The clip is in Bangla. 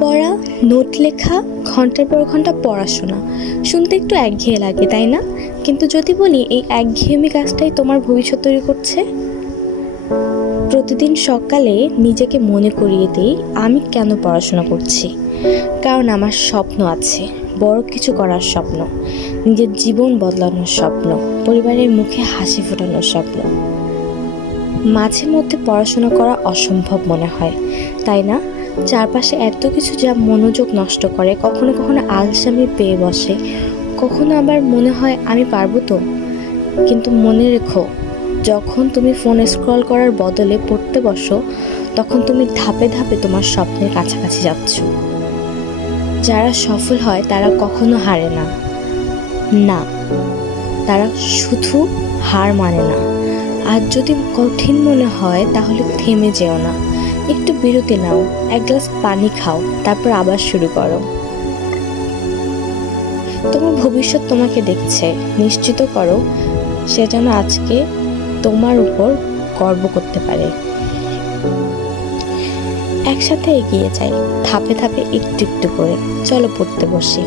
পড়া, নোট লেখা, ঘণ্টার পর ঘণ্টা পড়াশোনা। শুনতে একটু একঘেয়ে লাগে, তাই না? কিন্তু যদি বলি, এই একঘেয়েমি কাজটাই তোমার ভবিষ্যৎ তৈরি করছে? প্রতিদিন সকালে নিজেকে মনে করিয়ে দিই, আমি কেন পড়াশোনা করছি? কারণ আমার স্বপ্ন আছে, বড় কিছু করার স্বপ্ন, নিজের জীবন বদলানোর স্বপ্ন, পরিবারের মুখে হাসি ফোটানোর স্বপ্ন। মাঝে মধ্যে পড়াশোনা করা অসম্ভব মনে হয়, তাই না? চারপাশে এত কিছু যা মনোযোগ নষ্ট করে, কখনো কখনো আলসামি পেয়ে বসে, কখনো আবার মনে হয় আমি পারব তো? কিন্তু মনে রেখো, যখন তুমি ফোন স্ক্রল করার বদলে পড়তে বসো, তখন তুমি ধাপে ধাপে তোমার স্বপ্নের কাছাকাছি যাচ্ছ। যারা সফল হয়, তারা কখনো হারে না। না, তারা শুধু হার মানে না। আর যদি কঠিন মনে হয়, তাহলে থেমে যেও না। একটু বিরতি নাও, এক গ্লাস পানি খাও, তারপর আবার শুরু করো। তোমার ভবিষ্যৎ তোমাকে দেখছে, নিশ্চিত করো, সে যেন আজকে তোমার উপর গর্ব করতে পারে। একসাথে এগিয়ে যাই, ধাপে ধাপে একটু একটু করে, চলো পড়তে বসি।